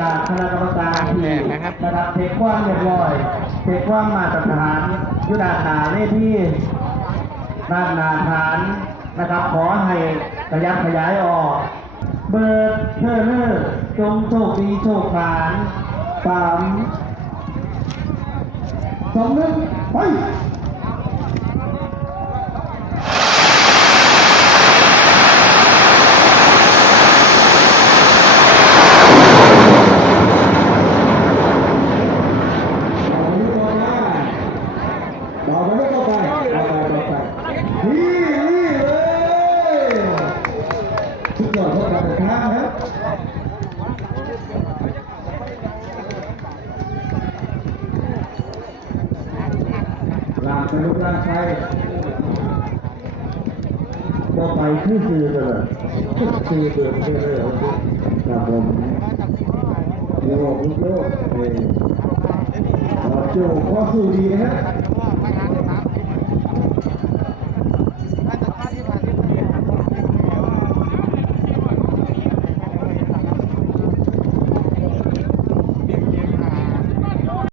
จากคณะกรรมการที่นะครับเทคความเรียบร้อยเทคความมาตรฐานยุทธานาเล่ที่ด้านนาฐานนะครับขอให้ขยับขยายออกเบิร์ดเทอร์เลอร์จงโชคดีโชคผ่าน3 2 1ไปสุดยอดของการเดินทางครับลางไปลุกลางไปต่อไปคือสื่อเลยสื่อเปิดเลยครับผมโยกโยกโจข้อสู้ดีนะครับ